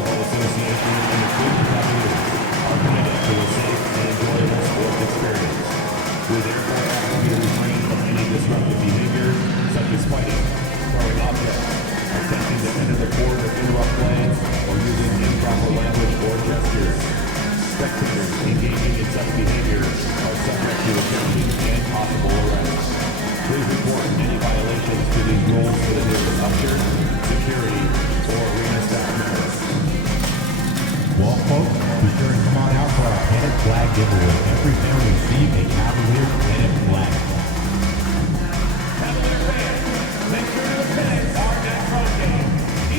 Basketball Association and the Cleveland Cavaliers are committed to a safe and enjoyable sports experience. We therefore ask you to refrain from any disruptive behavior, such as fighting, throwing objects, attempting to enter the court or interrupt play, or using improper language or gestures. Spectators engaging in such behavior are subject to attention and possible arrest. Please report any violations to these rules to the nearest ushers, security, or arena staff members. Well, folks, be sure and come on out for our pennant flag giveaway. Every fan will receive a Cavaliers pennant flag. Cavalier fans, make sure your pennants are at home game.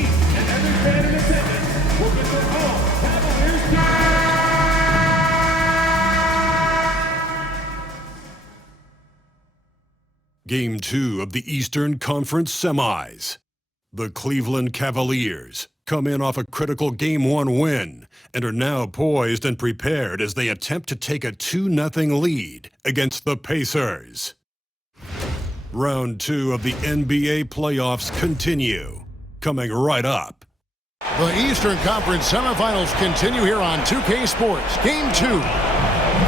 Each and every fan in attendance will get their own Cavaliers jersey. Game 2 of the Eastern Conference Semis. The Cleveland Cavaliers come in off a critical Game 1 win and are now poised and prepared as they attempt to take a 2-0 lead against the Pacers. Round 2 of the NBA playoffs continue, coming right up. The Eastern Conference semifinals continue here on 2K Sports. Game 2.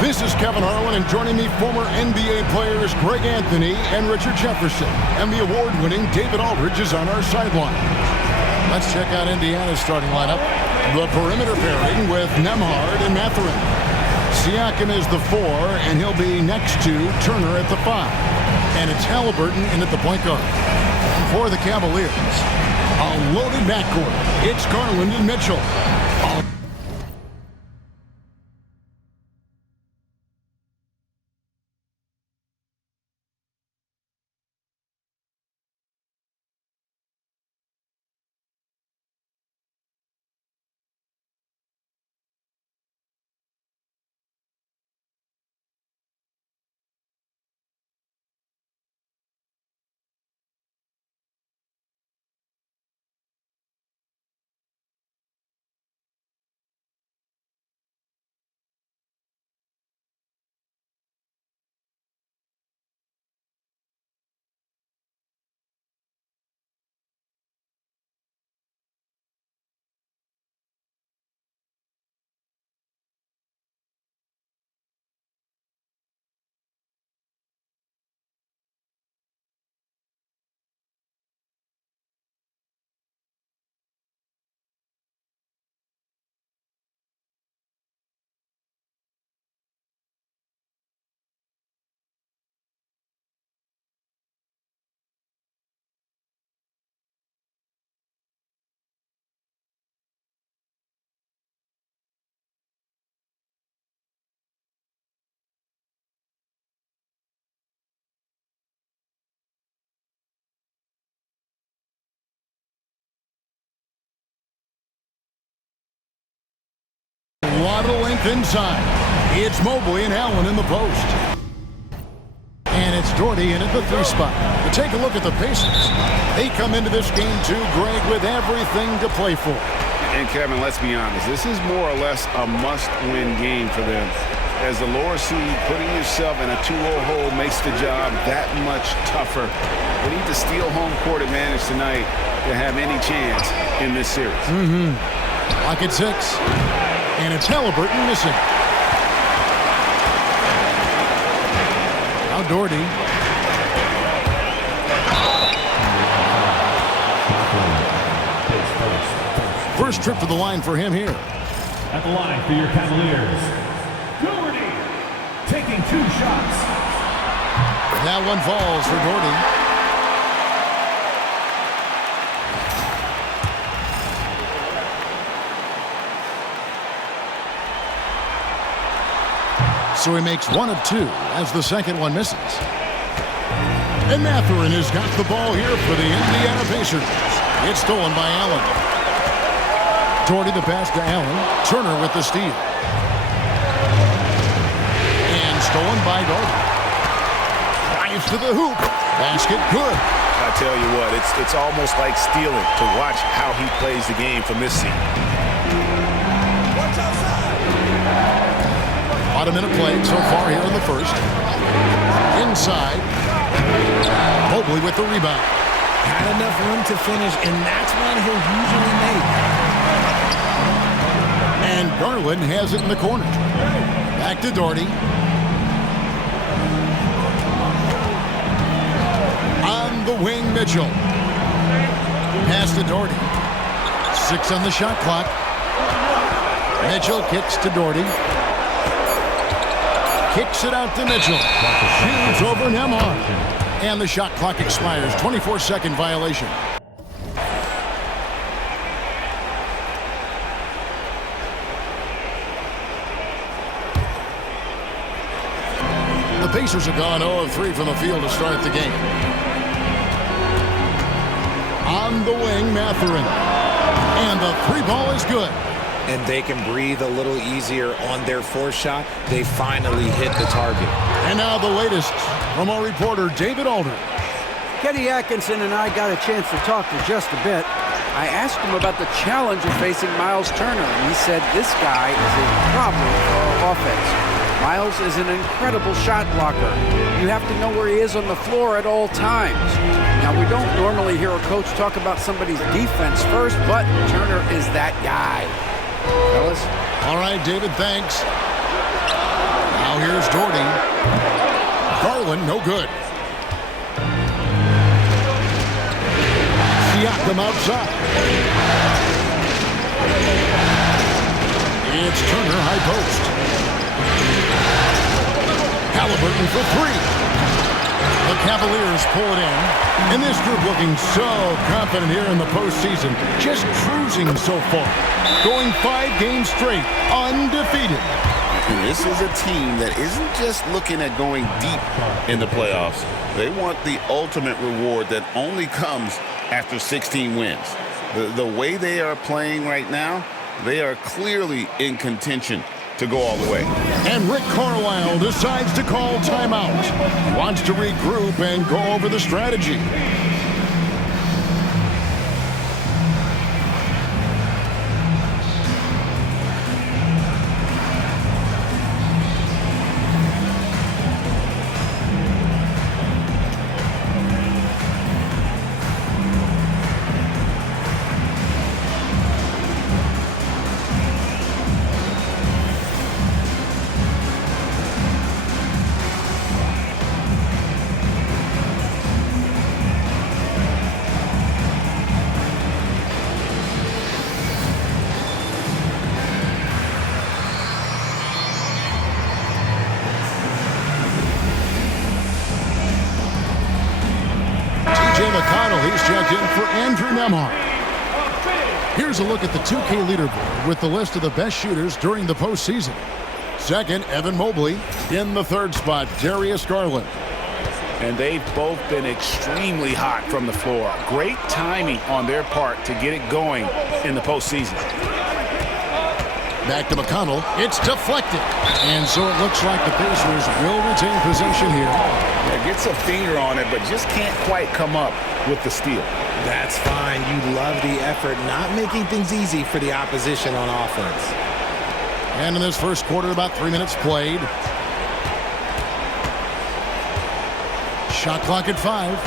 This is Kevin Harlan, and joining me, former NBA players Greg Anthony and Richard Jefferson. And the award-winning David Aldridge is on our sideline. Let's check out Indiana's starting lineup. The perimeter pairing with Nembhard and Mathurin. Siakam is the 4, and he'll be next to Turner at the 5. And it's Halliburton in at the point guard. For the Cavaliers, a loaded backcourt. It's Garland and Mitchell. A lot of length inside. It's Mobley and Allen in the post. And it's Daugherty in at the 3 spot. But take a look at the Pacers. They come into this game too, Greg, with everything to play for. And Kevin, let's be honest, this is more or less a must-win game for them. As the lower seed, putting yourself in a 2-0 hole makes the job that much tougher. They need to steal home court advantage tonight to have any chance in this series. Clock at 6. And it's Halliburton missing. Now Daugherty. First trip to the line for him here. At the line for your Cavaliers, Daugherty taking 2 shots. That one falls for Daugherty. So he makes 1 of 2 as the second one misses. And Mathurin has got the ball here for the Indiana Pacers. It's stolen by Allen. Daugherty the pass to Allen. Turner with the steal. And stolen by Daugherty. Drives to the hoop. Basket good. I tell you what, it's almost like stealing to watch how he plays the game from this seat. Watch outside. About a minute played so far here in the first. Inside. Mobley with the rebound. Had enough room to finish, and that's one he'll usually make. And Garland has it in the corner. Back to Daugherty. On the wing, Mitchell. Pass to Daugherty. 6 on the shot clock. Mitchell kicks to Daugherty. Kicks it out to Mitchell. Shoots over Nembhard. And the shot clock expires. 24-second violation. The Pacers have gone 0 of 3 from the field to start the game. On the wing, Mathurin. And the 3-ball is good. And they can breathe a little easier on their fourth shot. They finally hit the target. And now the latest from our reporter, David Alder. Kenny Atkinson and I got a chance to talk for just a bit. I asked him about the challenge of facing Miles Turner, and he said this guy is a problem for our offense. Miles is an incredible shot blocker. You have to know where he is on the floor at all times. Now, we don't normally hear a coach talk about somebody's defense first, but Turner is that guy. Fellas? All right, David, thanks. Now here's Daugherty. Garland, no good. Siakam outside. It's Turner, high post. Halliburton for 3. The Cavaliers pull it in. And this group looking so confident here in the postseason. Just cruising so far. Going 5 games straight, undefeated. This is a team that isn't just looking at going deep in the playoffs. They want the ultimate reward that only comes after 16 wins. The way they are playing right now, they are clearly in contention to go all the way. And Rick Carlisle decides to call timeout. He wants to regroup and go over the strategy. He's checked in for Andrew Nembhard. Here's a look at the 2K leaderboard with the list of the best shooters during the postseason. Second, Evan Mobley. In the third spot, Darius Garland. And they've both been extremely hot from the floor. Great timing on their part to get it going in the postseason. Back to McConnell. It's deflected. And so it looks like the Pacers will retain possession here. Yeah, gets a finger on it, but just can't quite come up with the steal. That's fine. You love the effort, not making things easy for the opposition on offense. And in this first quarter, about 3 minutes played. Shot clock at 5.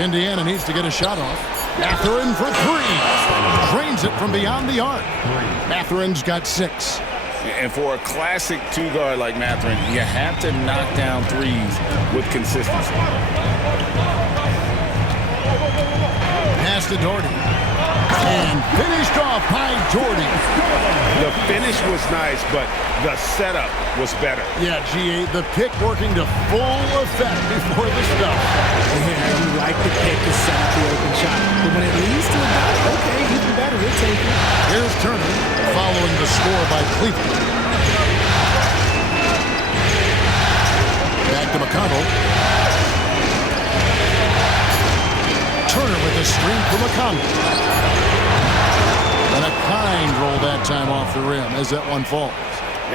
Indiana needs to get a shot off. Mathurin for 3. Drains it from beyond the arc. Mathurin's got 6. And for a classic two-guard like Mathurin, you have to knock down threes with consistency. Pass to Daugherty. And finished off by Daugherty. The finish was nice, but the setup was better. Yeah, G8, the pick working to full effect before the stuff. Yeah, you like the pick to set up the open shot. But when it leads to the dot, okay, even better, he'll take it. Here's Turner following the score by Cleveland. Back to McConnell. Turner with the screen for McConnell. And a kind roll that time off the rim as that one falls.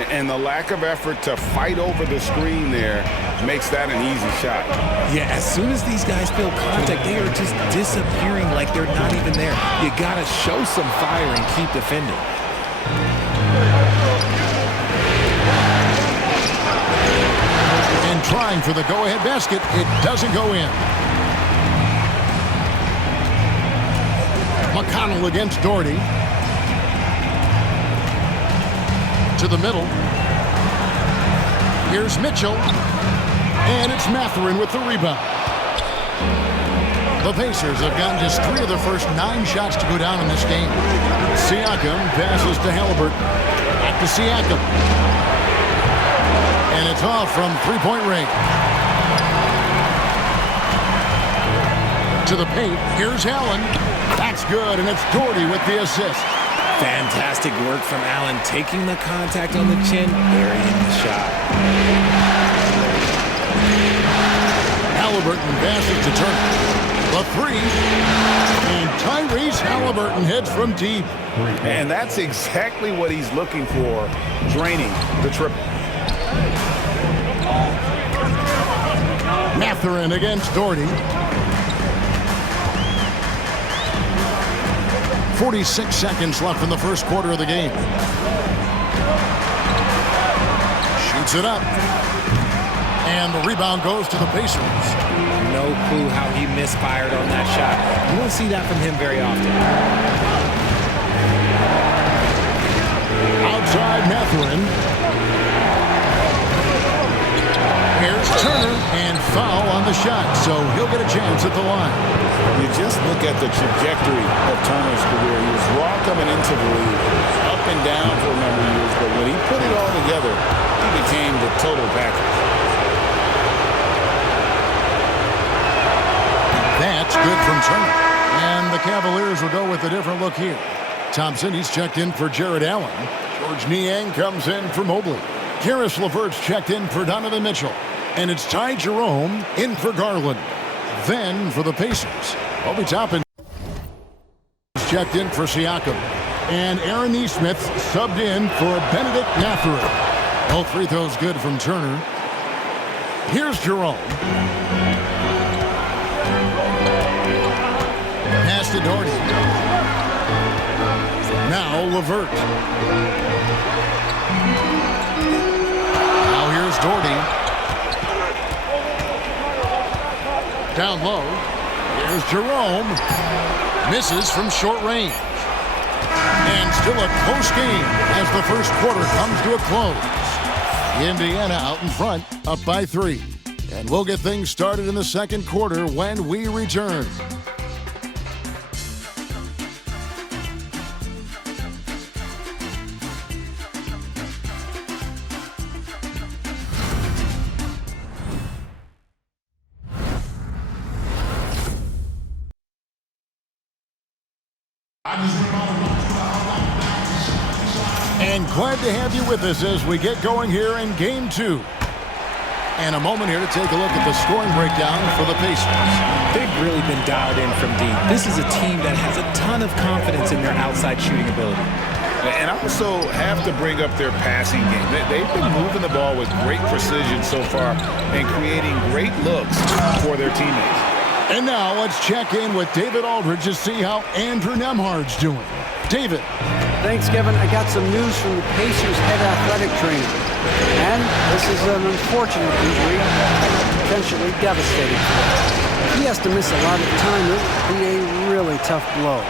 And the lack of effort to fight over the screen there makes that an easy shot. Yeah, as soon as these guys feel contact, they are just disappearing like they're not even there. You got to show some fire and keep defending. And trying for the go-ahead basket, it doesn't go in. McConnell against Daugherty. To the middle. Here's Mitchell. And it's Mathurin with the rebound. The Pacers have gotten just 3 of their first 9 shots to go down in this game. Siakam passes to Halliburton. Back to Siakam. And it's off from three-point range. To the paint. Here's Allen. That's good, and it's Daugherty with the assist. Fantastic work from Allen, taking the contact on the chin, burying the shot. Halliburton passes to Turner. The 3. And Tyrese Halliburton hits from deep. And that's exactly what he's looking for, draining the triple. Mathurin against Daugherty. 46 seconds left in the first quarter of the game. Shoots it up. And the rebound goes to the Pacers. No clue how he misfired on that shot. You don't see that from him very often. Outside Mathurin. Here's Turner, and foul on the shot, so he'll get a chance at the line. You just look at the trajectory of Turner's career. He was raw coming into the league, up and down for a number of years, but when he put it all together, he became the total package. That's good from Turner. And the Cavaliers will go with a different look here. Thompson, he's checked in for Jared Allen. George Niang comes in for Mobley. Karis LeVert's checked in for Donovan Mitchell. And it's Ty Jerome in for Garland. Then for the Pacers, Obi Toppin is checked in for Siakam. And Aaron Nesmith subbed in for Benedict Mathurin. All 3 throws good from Turner. Here's Jerome. Pass to Daugherty. Now LeVert. Now here's Daugherty. Down low. Here's Jerome. Misses from short range. And still a close game as the first quarter comes to a close. Indiana out in front, up by 3. And we'll get things started in the second quarter when we return. And glad to have you with us as we get going here in Game 2. And a moment here to take a look at the scoring breakdown for the Pacers. They've really been dialed in from deep. This is a team that has a ton of confidence in their outside shooting ability. And I also have to bring up their passing game. They've been moving the ball with great precision so far and creating great looks for their teammates. And now let's check in with David Aldridge to see how Andrew Nembhard's doing. David. Thanks, Kevin. I got some news from the Pacers head athletic trainer. And this is an unfortunate injury, potentially devastating. If he has to miss a lot of time, it will be a really tough blow,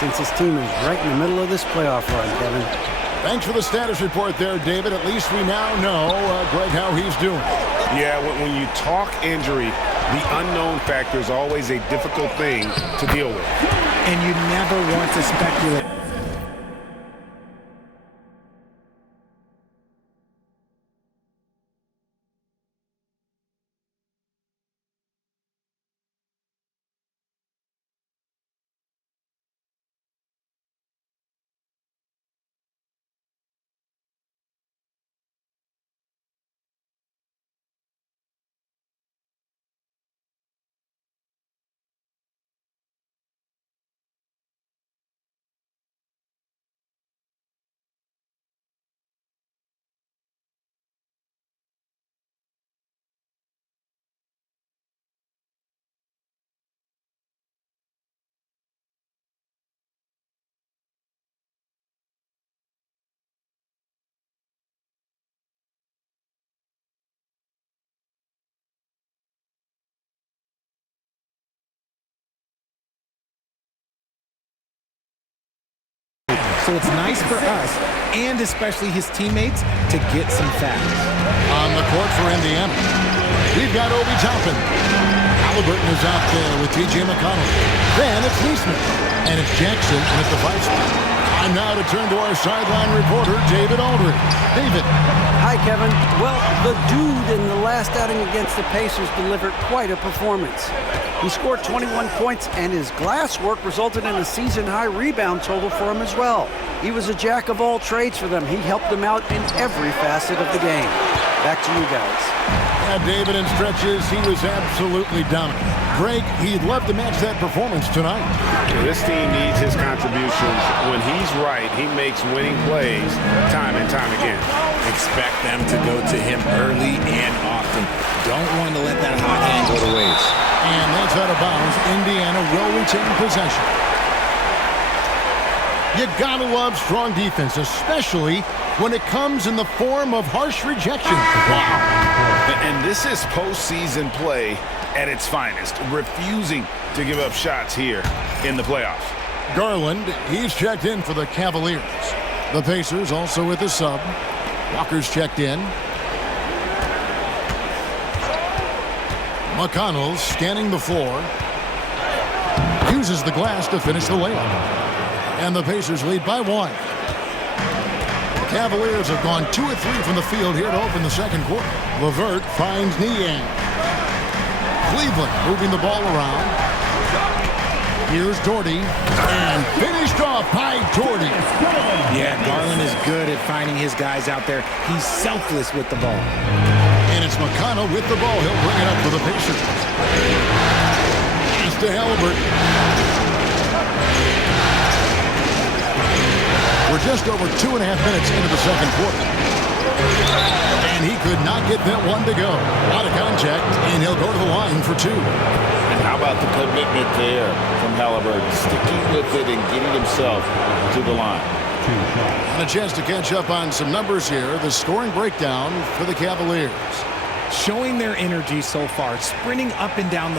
since his team is right in the middle of this playoff run, Kevin. Thanks for the status report there, David. At least we now know, Greg, how he's doing. Yeah, when you talk injury, the unknown factor is always a difficult thing to deal with. And you never want to speculate. So it's nice for us, and especially his teammates, to get some facts. On the court for Indiana, we've got Obi Toppin. Halliburton is out there with T.J. McConnell. Then it's Neesmith, and it's Jackson in at the 5 spot. Time now to turn to our sideline reporter, David Aldridge. David. Hi, Kevin. Well, the dude in the last outing against the Pacers delivered quite a performance. He scored 21 points, and his glass work resulted in a season-high rebound total for him as well. He was a jack of all trades for them. He helped them out in every facet of the game. Back to you guys. Yeah, David, in stretches, he was absolutely dominant. Greg, he'd love to match that performance tonight. This team needs his contributions. When he's right, he makes winning plays time and time again. Expect them to go to him early and often. Don't want to let that hot hand go to waste. And that's out of bounds. Indiana will retain possession. You gotta love strong defense, especially when it comes in the form of harsh rejection. Wow. And this is postseason play at its finest, refusing to give up shots here in the playoffs. Garland, he's checked in for the Cavaliers. The Pacers also with the sub. Walker's checked in. McConnell scanning the floor. Uses the glass to finish the layup. And the Pacers lead by 1. The Cavaliers have gone 2 of 3 from the field here to open the second quarter. LeVert finds Niang. Cleveland moving the ball around. Here's Daugherty, and finished off by Daugherty. Yeah, Garland is good at finding his guys out there. He's selfless with the ball. And it's McConnell with the ball. He'll bring it up for the Pacers. Pass to Halliburton. We're just over 2.5 minutes into the second quarter. And he could not get that one to go. Out of contact, and he'll go to the line for 2. And how about the commitment there from Halliburton, sticking with it and getting himself to the line. And a chance to catch up on some numbers here. The scoring breakdown for the Cavaliers. Showing their energy so far, sprinting up and down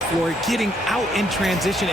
the floor, getting out in transition.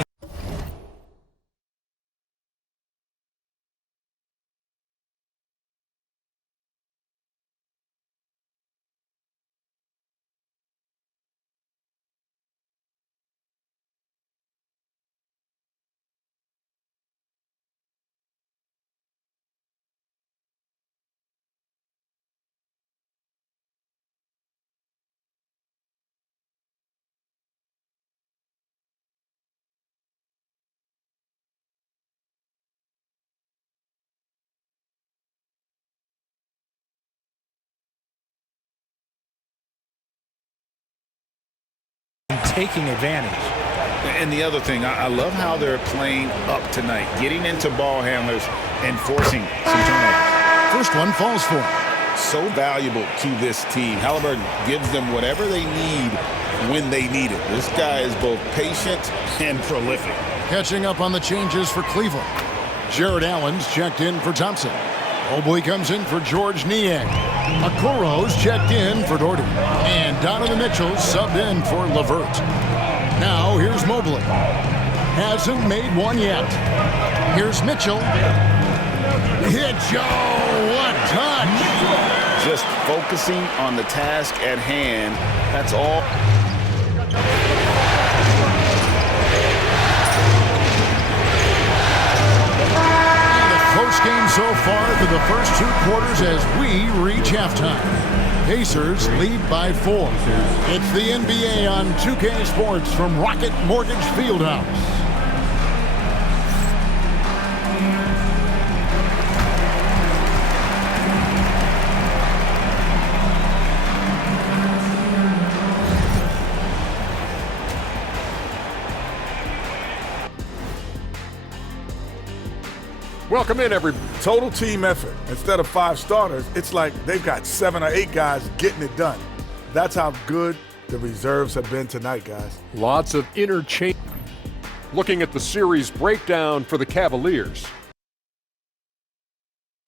Taking advantage. And the other thing, I love how they're playing up tonight, getting into ball handlers and forcing some turnovers. First one falls for him. So valuable to this team. Halliburton gives them whatever they need when they need it. This guy is both patient and prolific. Catching up on the changes for Cleveland. Jared Allen's checked in for Thompson. Mobley comes in for George Niang. Okoro's checked in for Daugherty. And Donovan Mitchell subbed in for LeVert. Now here's Mobley. Hasn't made one yet. Here's Mitchell. Hit Joe. What touch. Just focusing on the task at hand. That's all. Close game so far through the first 2 quarters as we reach halftime. Pacers lead by 4. It's the NBA on 2K Sports from Rocket Mortgage Fieldhouse. Welcome in, every total team effort. Instead of 5 starters, it's like they've got 7 or 8 guys getting it done. That's how good the reserves have been tonight, guys. Lots of interchange. Looking at the series breakdown for the Cavaliers.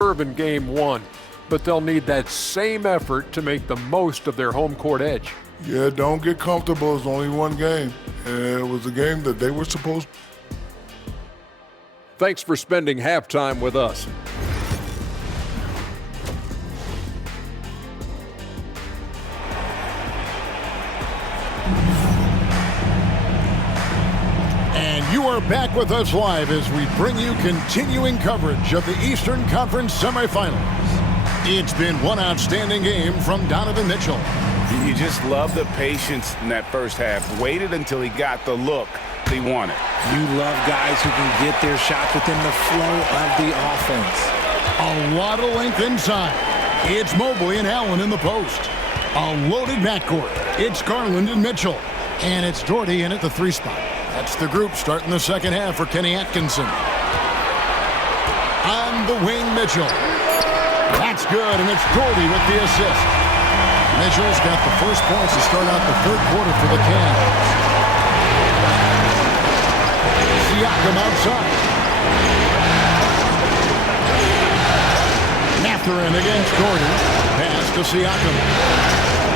In game 1, but they'll need that same effort to make the most of their home court edge. Yeah, don't get comfortable. It's only one game. And it was a game that they were supposed to. Thanks for spending halftime with us. And you are back with us live as we bring you continuing coverage of the Eastern Conference semifinals. It's been one outstanding game from Donovan Mitchell. You just love the patience in that first half. Waited until he got the look he wanted. You love guys who can get their shots within the flow of the offense. A lot of length inside. It's Mobley and Allen in the post. A loaded backcourt. It's Garland and Mitchell. And it's Daugherty in at the 3 spot. That's the group starting the second half for Kenny Atkinson. On the wing, Mitchell. That's good, and it's Daugherty with the assist. Mitchell's got the first points to start out the third quarter for the Cavs. Siakam outside. Mathurin against Daugherty. Pass to Siakam.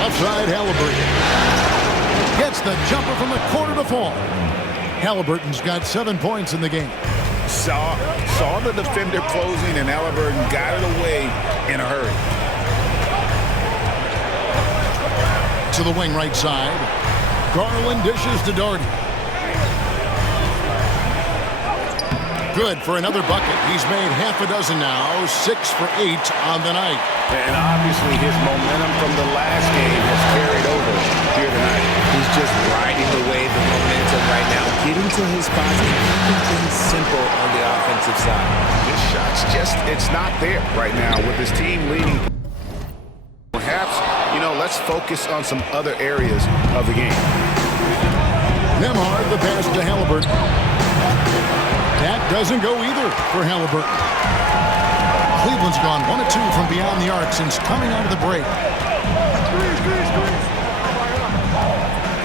Outside Halliburton. Gets the jumper from the corner to fall. Halliburton's got 7 points in the game. Saw the defender closing, and Halliburton got it away in a hurry. To the wing right side. Garland dishes to Daugherty. Good for another bucket. He's made half a dozen now, 6 for 8 on the night. And obviously his momentum from the last game has carried over here tonight. He's just riding the wave of momentum right now, getting to his spots and keeping things simple on the offensive side. His shot's it's not there right now with his team leading. Perhaps, let's focus on some other areas of the game. Nembhard the pass to Halliburton. That doesn't go either for Halliburton. Cleveland's gone 1 of 2 from beyond the arc since coming out of the break.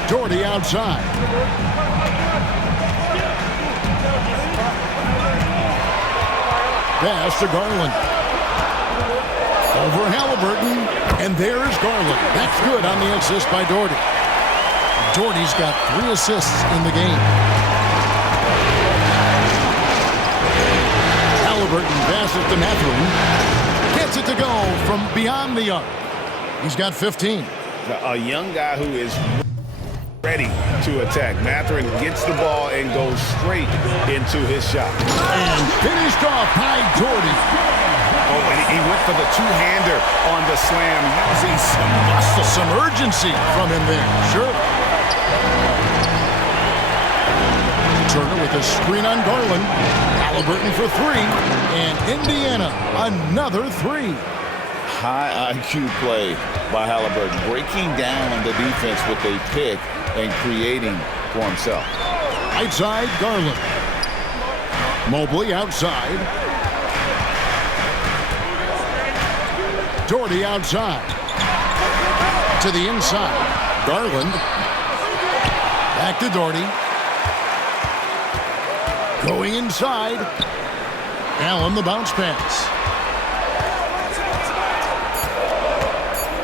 Daugherty outside. Pass to Garland. Over Halliburton, and there's Garland. That's good on the assist by Daugherty. Daugherty's got 3 assists in the game. Halliburton passes to Mathurin. Gets it to go from beyond the arc. He's got 15. A young guy who is ready to attack. Mathurin gets the ball and goes straight into his shot. And finished off by Daugherty. Oh, and he went for the two-hander on the slam, using some muscle. Some urgency from him there. Sure. Turner with a screen on Garland. Halliburton for 3. And Indiana, another 3. High IQ play by Halliburton, breaking down the defense with a pick and creating for himself. Right side, Garland. Mobley outside. Daugherty outside. To the inside. Garland. Back to Daugherty. Going inside. Allen the bounce pass.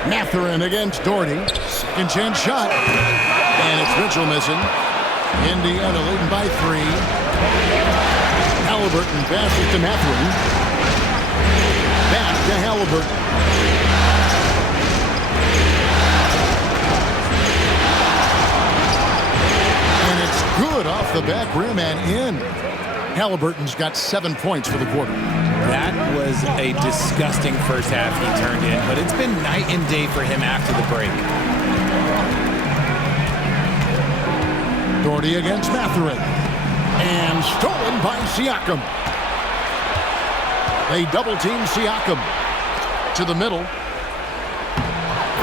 Mathurin against Daugherty. Second chance shot. And it's Mitchell missing. Indiana leading by 3. Halliburton passes to Mathurin. Back to Halliburton. And it's good off the back rim and in. Halliburton's got 7 points for the quarter. That was a disgusting first half he turned in, but it's been night and day for him after the break. Daugherty against Mathurin. And stolen by Siakam. They double-team Siakam. To the middle.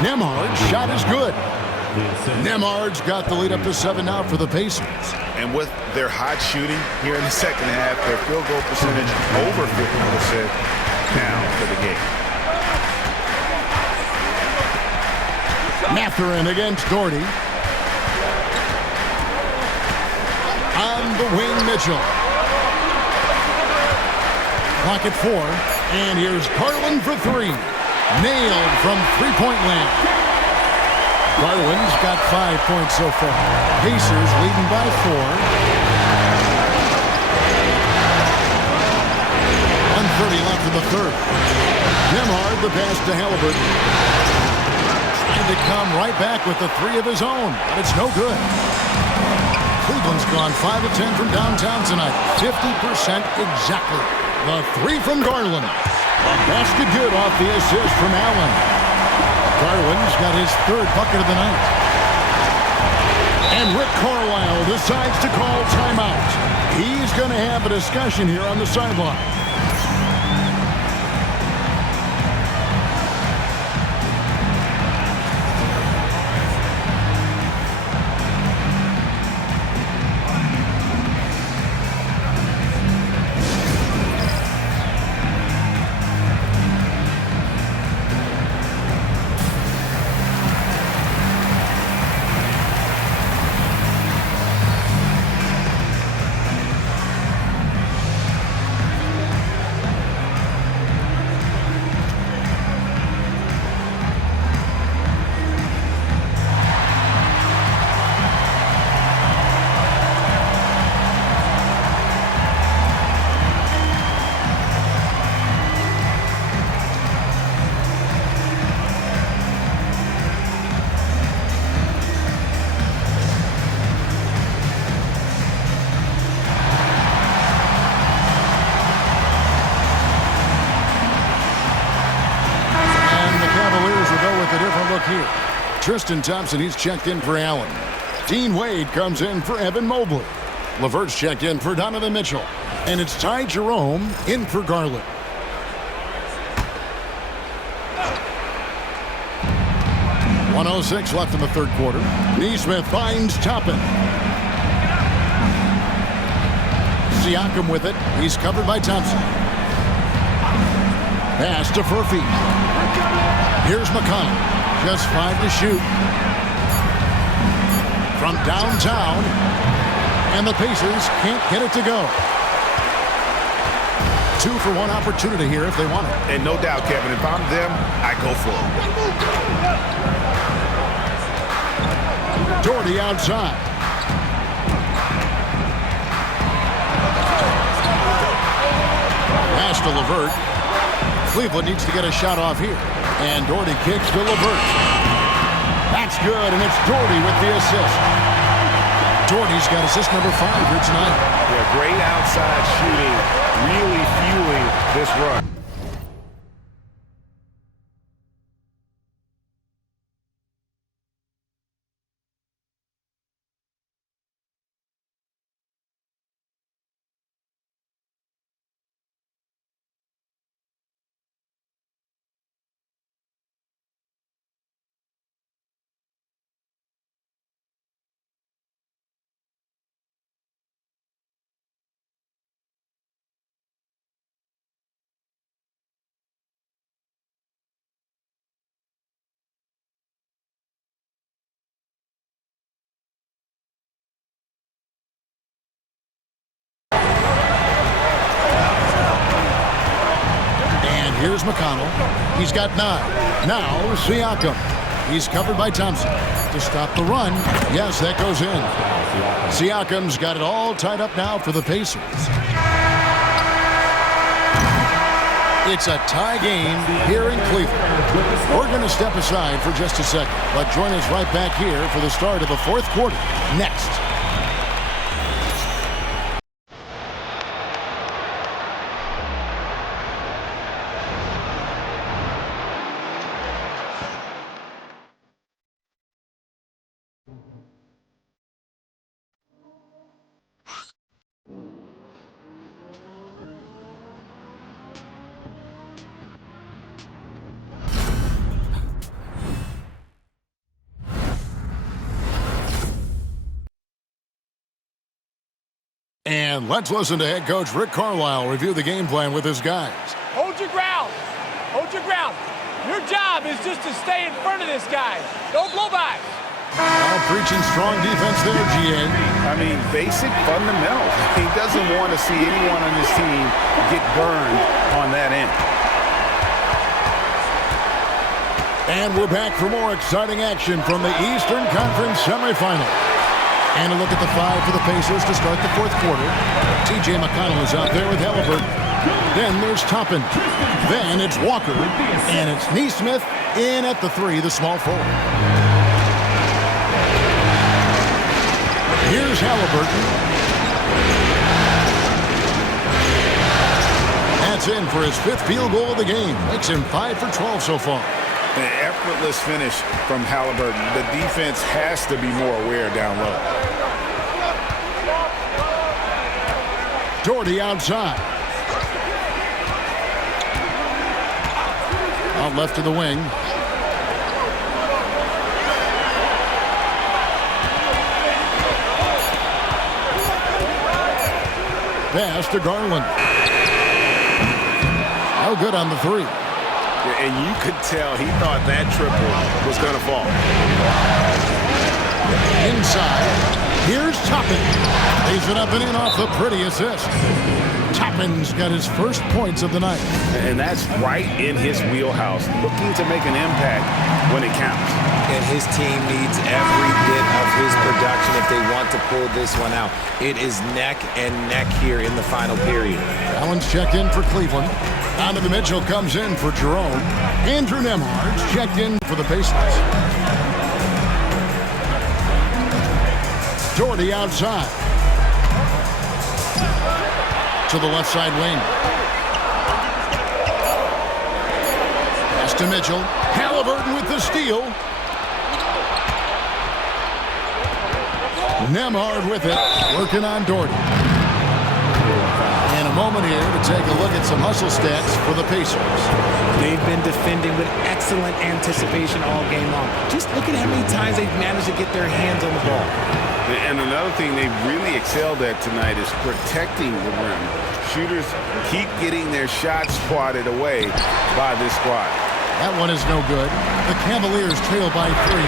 Nembhard's shot is good. Nembhard's got the lead up to 7 now for the Pacers. And with their hot shooting here in the second half, their field goal percentage over 50% now for the game. Mathurin against Daugherty. On the wing, Mitchell. Clock at 4. And here's Garland for 3. Nailed from three-point land. Garland's got 5 points so far. Pacers leading by 4. the third. Nembhard the pass to Halliburton. Trying to come right back with the three of his own, but it's no good. Cleveland's gone 5 of 10 from downtown tonight. 50% exactly. The three from Garland. A basket good off the assist from Allen. Garland's got his third bucket of the night. And Rick Carlisle decides to call timeout. He's going to have a discussion here on the sideline. Here. Tristan Thompson, he's checked in for Allen. Dean Wade comes in for Evan Mobley. LeVert's checked in for Donovan Mitchell. And it's Ty Jerome in for Garland. .106 left in the third quarter. Neesmith finds Toppin. Siakam with it. He's covered by Thompson. Pass to Furphy. Here's McConnell. Just 5 to shoot. From downtown. And the Pacers can't get it to go. 2 for 1 opportunity here if they want it. And no doubt, Kevin, if I'm them, I go for it. Daugherty outside. Pass to LeVert. Cleveland needs to get a shot off here. And Daugherty kicks to LeVert. That's good, and it's Daugherty with the assist. Daugherty's got assist number 5 here tonight. Yeah, great outside shooting, really fueling this run. Here's McConnell. He's got 9. Now Siakam. He's covered by Thompson. To stop the run. Yes, that goes in. Siakam's got it all tied up now for the Pacers. It's a tie game here in Cleveland. We're going to step aside for just a second, but join us right back here for the start of the fourth quarter next. And let's listen to head coach Rick Carlisle review the game plan with his guys. Hold your ground. Hold your ground. Your job is just to stay in front of this guy. Don't blow by. Now preaching strong defense there, GA. I mean, basic fundamentals. He doesn't want to see anyone on his team get burned on that end. And we're back for more exciting action from the Eastern Conference semifinal. And a look at the 5 for the Pacers to start the fourth quarter. T.J. McConnell is out there with Halliburton. Then there's Toppin. Then it's Walker. And it's Neesmith in at the 3, the small forward. Here's Halliburton. That's in for his 5th field goal of the game. Makes him 5 for 12 so far. An effortless finish from Halliburton. The defense has to be more aware down low. Daugherty outside. Out left to the wing. Pass to Garland. No good on the 3. And you could tell he thought that triple was going to fall. Inside. Here's Toppin. Lays it up and in off the pretty assist. Toppin's got his first points of the night. And that's right in his wheelhouse. Looking to make an impact when it counts. And his team needs every bit of his production if they want to pull this one out. It is neck and neck here in the final period. Allen's checked in for Cleveland. Donovan Mitchell comes in for Jerome. Andrew Nembhard's checked in for the Pacers. Daugherty outside. To the left side wing. Pass to Mitchell. Halliburton with the steal. Nembhard with it. Working on Daugherty. And a moment here to take a look at some hustle stats for the Pacers. They've been defending with excellent anticipation all game long. Just look at how many times they've managed to get their hands on the ball. And another thing they've really excelled at tonight is protecting the rim. Shooters keep getting their shots swatted away by this squad. That one is no good. The Cavaliers trail by 3.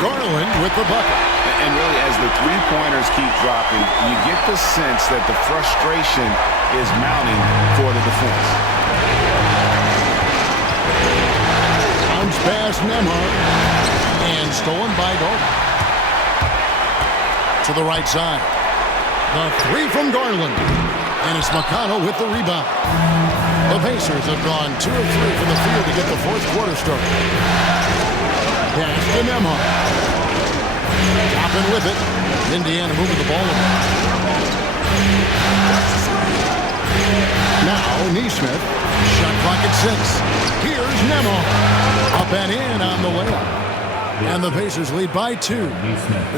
Garland with the bucket. And really, as the three-pointers keep dropping, you get the sense that the frustration is mounting for the defense. Bounce pass Nembhard. And stolen by Daugherty. To the right side. The 3 from Garland. And it's McConnell with the rebound. The Pacers have gone 2 of 3 from the field to get the 4th quarter started. Pass to Nembhard. Toppin with it. Indiana moving the ball around. Now Neesmith. Shot clock at 6. Here's Nembhard. Up and in on the layup. And the Pacers lead by 2.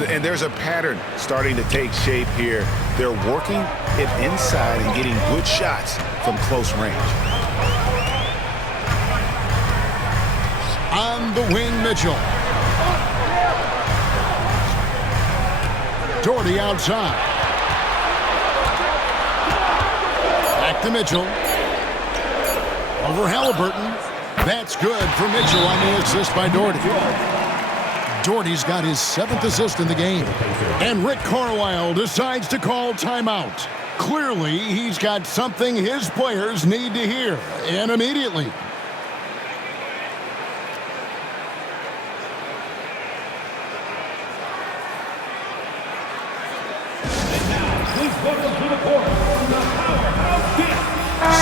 And there's a pattern starting to take shape here. They're working it inside and getting good shots from close range. On the wing, Mitchell. Daugherty outside. Back to Mitchell. Over Halliburton. That's good for Mitchell on the assist by Daugherty. Daugherty's got his 7th assist in the game. And Rick Carlisle decides to call timeout. Clearly, he's got something his players need to hear, and immediately.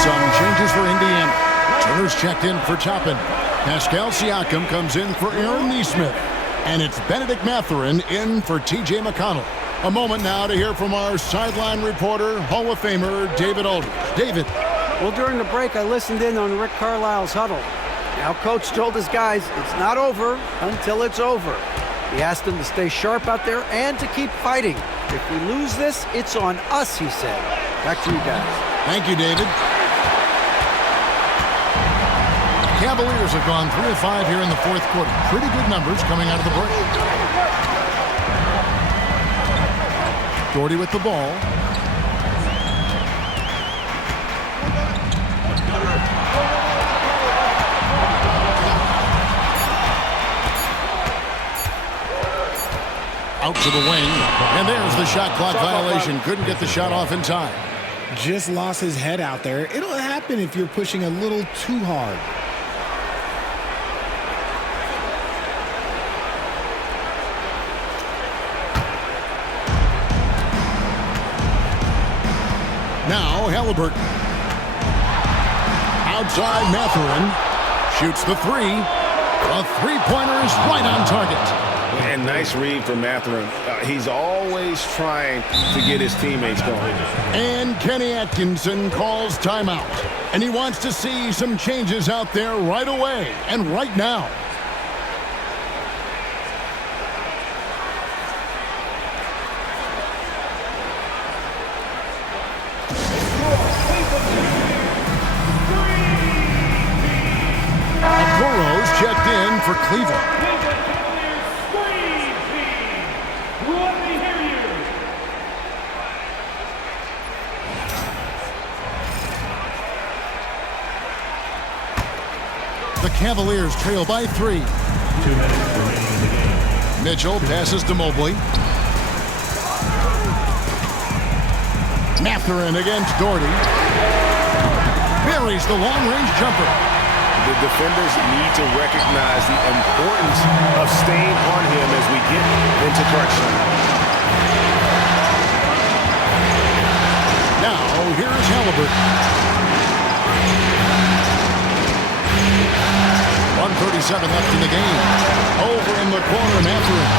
Some changes for Indiana. Turner's checked in for Toppin. Pascal Siakam comes in for Aaron Neesmith. And it's Benedict Mathurin in for T.J. McConnell. A moment now to hear from our sideline reporter, Hall of Famer David Aldridge. David. Well, during the break, I listened in on Rick Carlisle's huddle. Now, Coach told his guys it's not over until it's over. He asked them to stay sharp out there and to keep fighting. If we lose this, it's on us, he said. Back to you guys. Thank you, David. Cavaliers have gone 3 of 5 here in the 4th quarter. Pretty good numbers coming out of the break. Daugherty with the ball. Out to the wing. And there's the shot clock violation. Couldn't get the shot off in time. Just lost his head out there. It'll happen if you're pushing a little too hard. Now Halliburton. Outside Mathurin. Shoots the three. A three-pointer is right on target. And nice read from Mathurin. He's always trying to get his teammates going. And Kenny Atkinson calls timeout. And he wants to see some changes out there right away and right now. Okuro's checked in for Cleveland. The Cavaliers trail by 3. 2 minutes remaining in the game. Mitchell passes to Mobley. Mathurin against Daugherty. Buries the long-range jumper. The defenders need to recognize the importance of staying on him as we get into crunch time. Now, here's Halliburton. 1:37 left in the game. Over in the corner, Mathurin.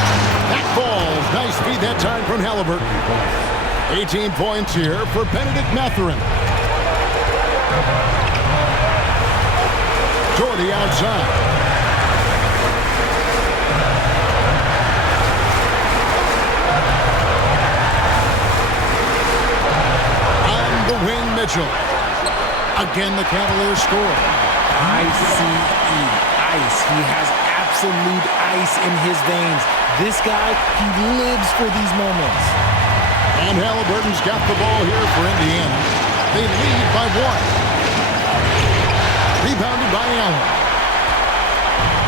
That falls. Nice feed that time from Halliburton. 18 points here for Benedict Mathurin. Daugherty outside. On the wing, Mitchell. Again, the Cavaliers score. Ice. He has absolute ice in his veins. This guy, he lives for these moments. And Halliburton's got the ball here for Indiana. They lead by 1. Rebounded by Allen.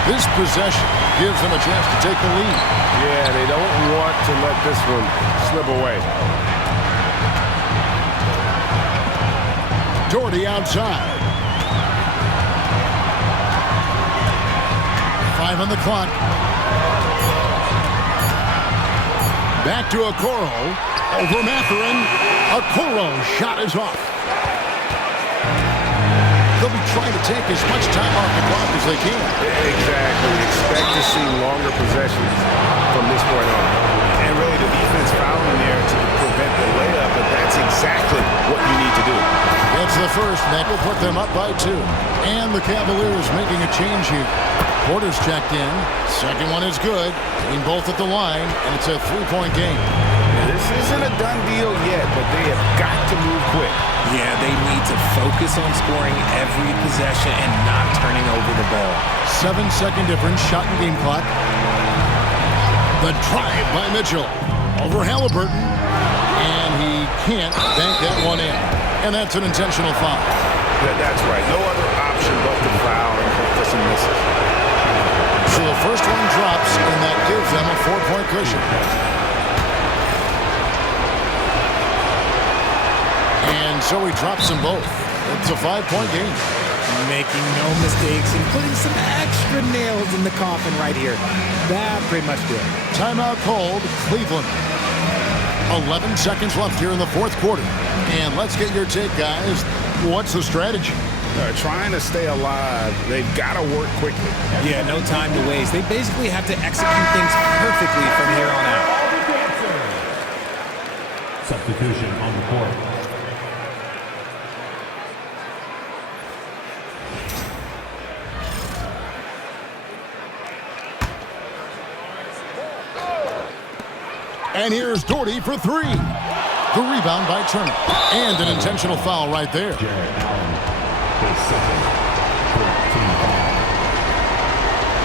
This possession gives them a chance to take the lead. Yeah, they don't want to let this one slip away. Daugherty outside. 5 on the clock. Back to Okoro. Over Mathurin. Okoro's shot is off. They'll be trying to take as much time off the clock as they can. Exactly. Expect to see longer possessions from this point on. And really the defense fouling there to prevent the layup, but that's exactly what you need to do. That's the first, and that will put them up by 2. And the Cavaliers making a change here. Porter's checked in. Second one is good. Getting both at the line, and it's a 3-point game. This isn't a done deal yet, but they have got to move quick. Yeah, they need to focus on scoring every possession and not turning over the ball. 7-second difference, shot and game clock. The drive by Mitchell over Halliburton, and he can't bank that one in. And that's an intentional foul. That's right. No other option but to foul and hope for some misses. So the first one drops, and that gives them a 4-point cushion. And so he drops them both. It's a 5-point game. Making no mistakes and putting some extra nails in the coffin right here. That pretty much did. Timeout called, Cleveland. 11 seconds left here in the fourth quarter. And let's get your take, guys. What's the strategy? Trying to stay alive. They've got to work quickly. Yeah, no time to waste. They basically have to execute things perfectly from here on out. Substitution on the court. And here's Daugherty for 3. The rebound by Turner. And an intentional foul right there. Jarrett Allen, his second, 14 foul.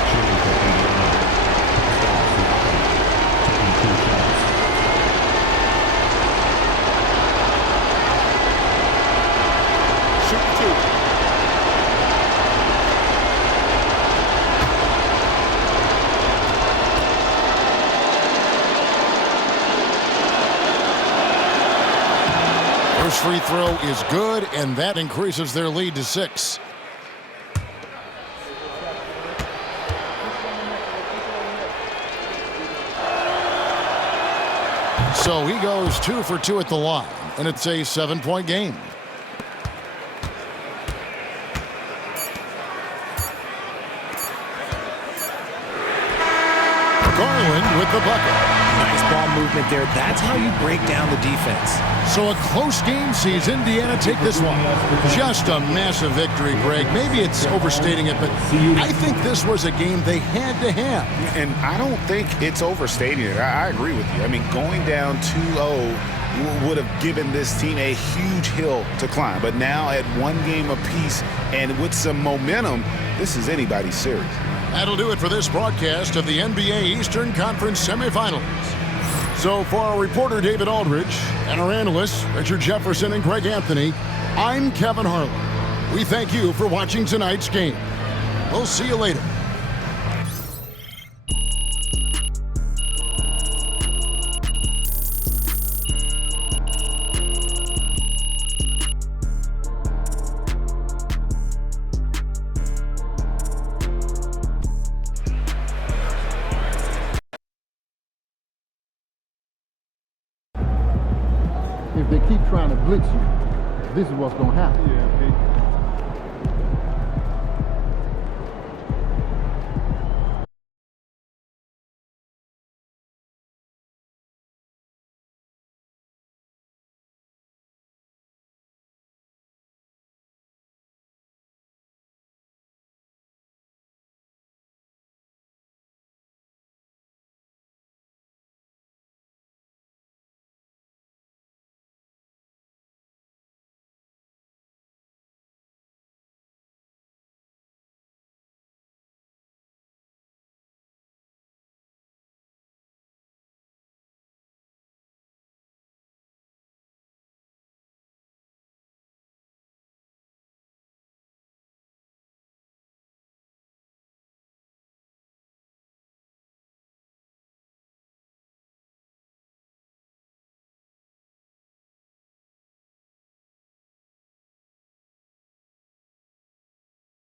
Shooting for Indiana. Taking 2 shots. Shoot 2. First free throw is good, and that increases their lead to 6. So he goes 2 for 2 at the line, and it's a 7-point game. Garland with the bucket. Nice ball movement there. That's how you break down the defense. So a close game sees Indiana take this one. Just a massive victory, Greg. Maybe it's overstating it, but I think this was a game they had to have. And I don't think it's overstating it. I agree with you. I mean, going down 2-0 would have given this team a huge hill to climb. But now at one game apiece and with some momentum, this is anybody's series. That'll do it for this broadcast of the NBA Eastern Conference semifinals. So for our reporter David Aldridge and our analysts Richard Jefferson and Greg Anthony, I'm Kevin Harlan. We thank you for watching tonight's game. We'll see you later. If they keep trying to blitz you, this is what's going to happen.